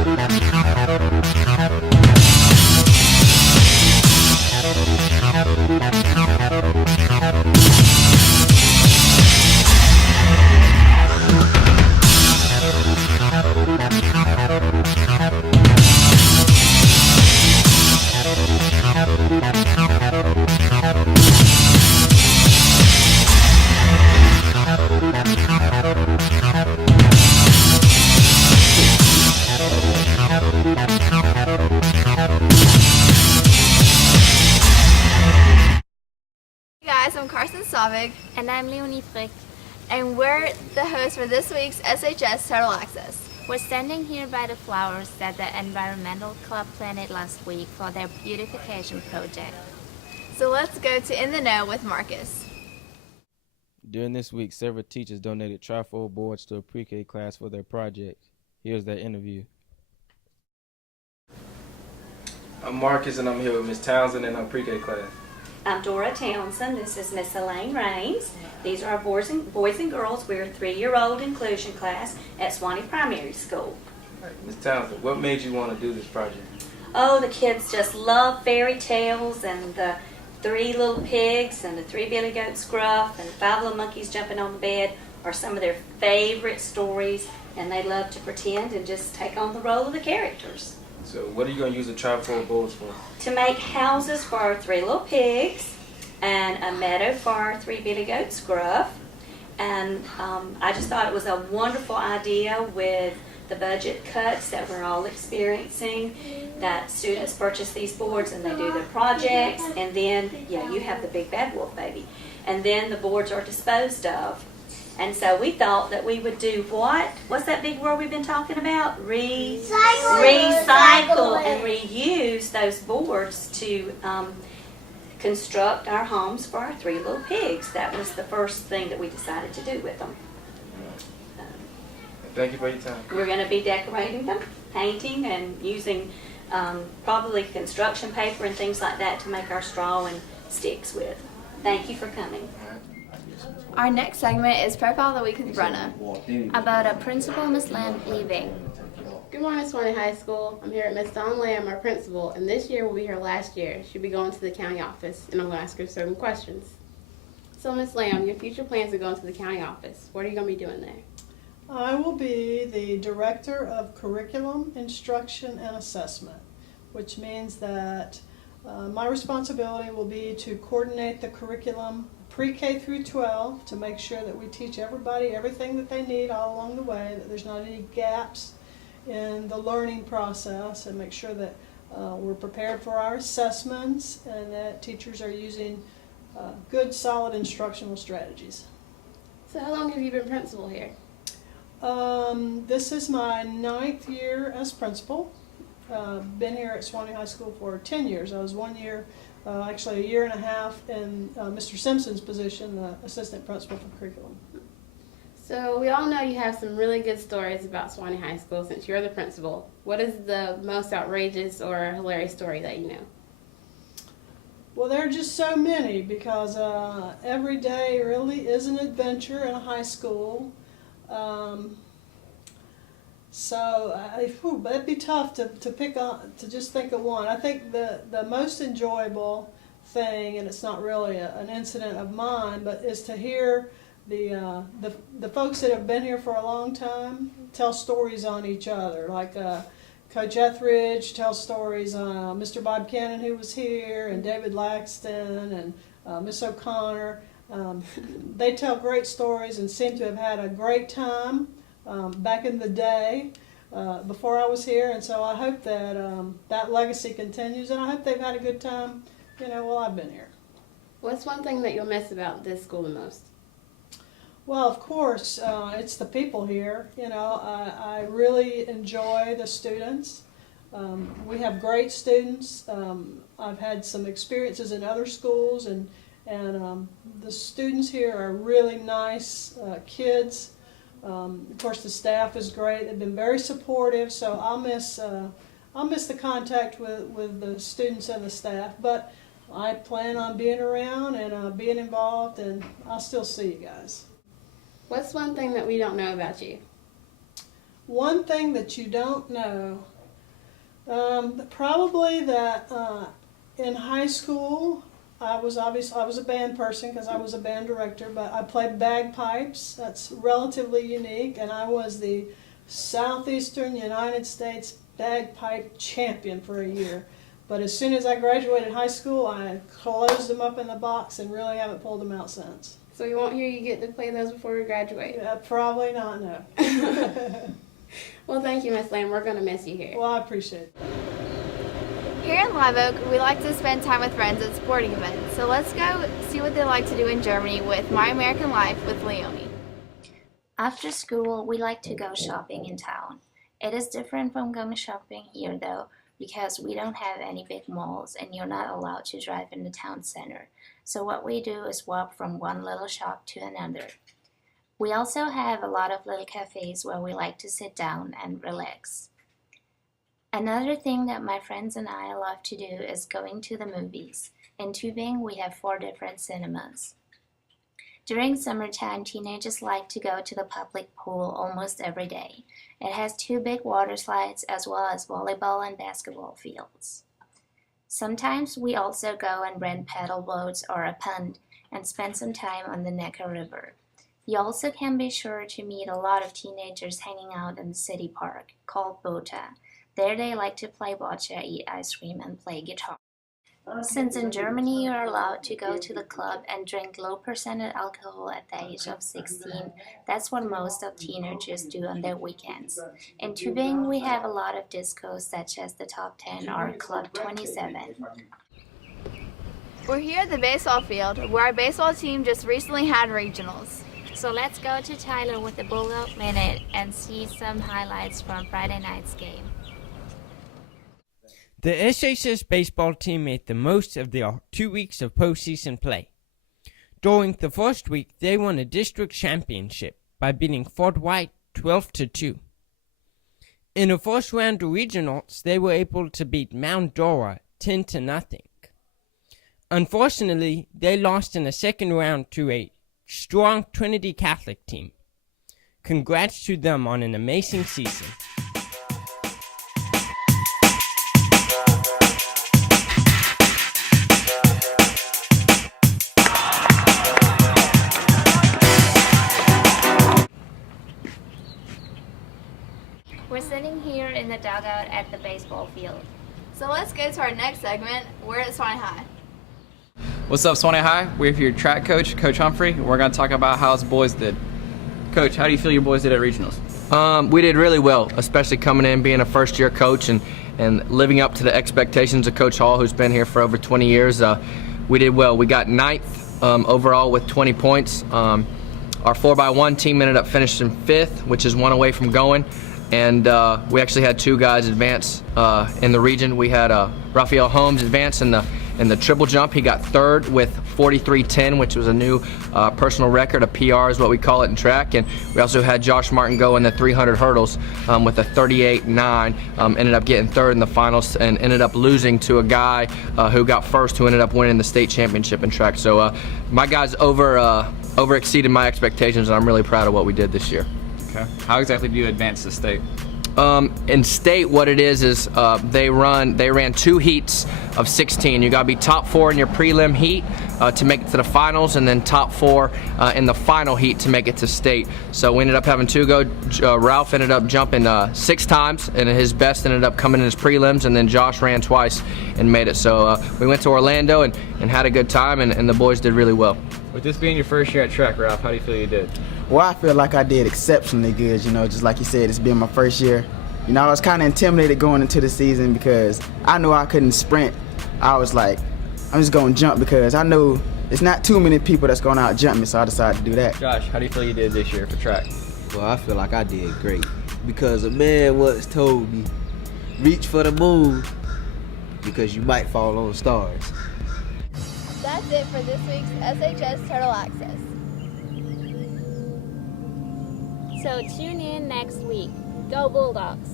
Hey guys, I'm Karson And I'm Leonie, and we're the hosts for this week's SHS Total Access. We're standing here by the flowers that the Environmental Club planted last week for their beautification project. So let's go to In the Know with Marcus. During this week, several teachers donated trifold boards to a pre-K class for their project. Here's their interview. I'm Marcus, and I'm here with Miss Townsend in her pre-K class. I'm Dora Townsend. This is Miss Elaine Raines. These are our boys and girls. We're a 3-year-old inclusion class at Swanee Primary School. All right, Miss Townsend, what made you want to do this project? Oh, the kids just love fairy tales and the 3 little pigs and the 3 billy goats gruff and 5 little monkeys jumping on the bed are some of their favorite stories, and they love to pretend and just take on the role of the characters. So what are you going to use the trifold boards for? To make houses for our 3 little pigs and a meadow for our 3 billy goats gruff. And I just thought it was a wonderful idea with the budget cuts that we're all experiencing, that students purchase these boards and they do their projects, and then, yeah, you have the big bad wolf baby, and then the boards are disposed of. And so we thought that we would do what? What's that big word we've been talking about? Recycle and reuse those boards to construct our homes for our 3 little pigs. That was the first thing that we decided to do with them. Thank you for your time. We're going to be decorating them, painting, and using probably construction paper and things like that to make our straw and sticks with. Thank you for coming. Our next segment is Profile of the Week with Brenna. About a principal, Miss Lamb, leaving. Good morning, Swanee High School. I'm here at Miss Dawn Lamb, our principal, and this year will be her last year. She'll be going to the county office, and I'm going to ask her certain questions. So, Miss Lamb, your future plans are going to the county office. What are you going to be doing there? I will be the Director of Curriculum, Instruction, and Assessment, which means that my responsibility will be to coordinate the curriculum pre-K through 12 to make sure that we teach everybody everything that they need all along the way, that there's not any gaps in the learning process, and make sure that we're prepared for our assessments and that teachers are using good, solid instructional strategies. So how long have you been principal here? This is my 9th year as principal. Been here at Swanee High School for 10 years. I was 1 year, actually a year and a half in Mr. Simpson's position, the assistant principal for curriculum. So we all know you have some really good stories about Swanee High School since you're the principal. What is the most outrageous or hilarious story that you know? Well, there are just so many because every day really is an adventure in a high school. It'd be tough to pick on, to just think of one. I think the most enjoyable thing, and it's not really an incident of mine, but is to hear the folks that have been here for a long time tell stories on each other. Like Coach Etheridge tells stories on Mr. Bob Cannon, who was here, and David Laxton, and Miss O'Connor. They tell great stories and seem to have had a great time back in the day before I was here, and so I hope that that legacy continues, and I hope they've had a good time, while I've been here. What's one thing that you'll miss about this school the most? Well, of course, it's the people here. I really enjoy the students. We have great students. I've had some experiences in other schools, and the students here are really nice kids. Of course, the staff is great. They've been very supportive, so I'll miss the contact with the students and the staff. But I plan on being around and being involved, and I'll still see you guys. What's one thing that we don't know about you? one thing that you don't know, probably that in high school, I was a band person because I was a band director, but I played bagpipes. That's relatively unique, and I was the Southeastern United States bagpipe champion for a year. But as soon as I graduated high school, I closed them up in the box and really haven't pulled them out since. So we won't hear you get to play those before we graduate. Yeah, probably not, no. Well, thank you, Miss Lamb. We're going to miss you here. Well, I appreciate it. Here in Live Oak, we like to spend time with friends at sporting events. So let's go see what they like to do in Germany with My American Life with Leonie. After school, we like to go shopping in town. It is different from going shopping here though, because we don't have any big malls and you're not allowed to drive in the town center. So what we do is walk from one little shop to another. We also have a lot of little cafes where we like to sit down and relax. Another thing that my friends and I love to do is going to the movies. In Tübingen, we have 4 different cinemas. During summertime, teenagers like to go to the public pool almost every day. It has 2 big water slides as well as volleyball and basketball fields. Sometimes we also go and rent paddle boats or a punt and spend some time on the Neckar River. You also can be sure to meet a lot of teenagers hanging out in the city park called Bota. There they like to play bocce, eat ice cream, and play guitar. Since in Germany you are allowed to go to the club and drink low-percentage alcohol at the age of 16, that's what most of teenagers do on their weekends. In Tübingen we have a lot of discos such as the Top 10 or Club 27. We're here at the baseball field where our baseball team just recently had regionals. So let's go to Tyler with the Bulldog Minute and see some highlights from Friday night's game. The SHS baseball team made the most of their 2 weeks of postseason play. During the first week, they won a district championship by beating Fort White 12-2. In the first round of regionals, they were able to beat Mount Dora 10-0. Unfortunately, they lost in the second round to a strong Trinity Catholic team. Congrats to them on an amazing season. We're sitting here in the dugout at the baseball field. So let's go to our next segment. We're at Swanee High. What's up, Swanee High? We're your track coach, Coach Humphrey. We're going to talk about how his boys did. Coach, how do you feel your boys did at regionals? We did really well, especially coming in, being a first-year coach and living up to the expectations of Coach Hall, who's been here for over 20 years. We did well. We got 9th overall with 20 points. Our 4x1 team ended up finishing 5th, which is 1 away from going. And we actually had 2 guys advance in the region. We had Raphael Holmes advance in the triple jump. He got 3rd with 43.10, which was a new personal record. A PR is what we call it in track. And we also had Josh Martin go in the 300 hurdles with a 38.9. Ended up getting 3rd in the finals and ended up losing to a guy who got 1st, who ended up winning the state championship in track. So my guys over exceeded my expectations, and I'm really proud of what we did this year. Okay. How exactly do you advance to state? In state, what it is they ran 2 heats of 16. You got to be top 4 in your prelim heat to make it to the finals, and then top 4 in the final heat to make it to state. So we ended up having 2 go. Ralph ended up jumping 6 times, and his best ended up coming in his prelims, and then Josh ran twice and made it. So we went to Orlando and had a good time, and the boys did really well. With this being your first year at track, Ralph, how do you feel you did? Well, I feel like I did exceptionally good, just like you said, it's been my first year. I was kind of intimidated going into the season because I knew I couldn't sprint. I was like, I'm just going to jump because I know it's not too many people that's going to out-jump me, so I decided to do that. Josh, how do you feel you did this year for track? Well, I feel like I did great because a man once told me, reach for the moon because you might fall on stars. That's it for this week's SHS Turtle Access. So tune in next week. Go Bulldogs!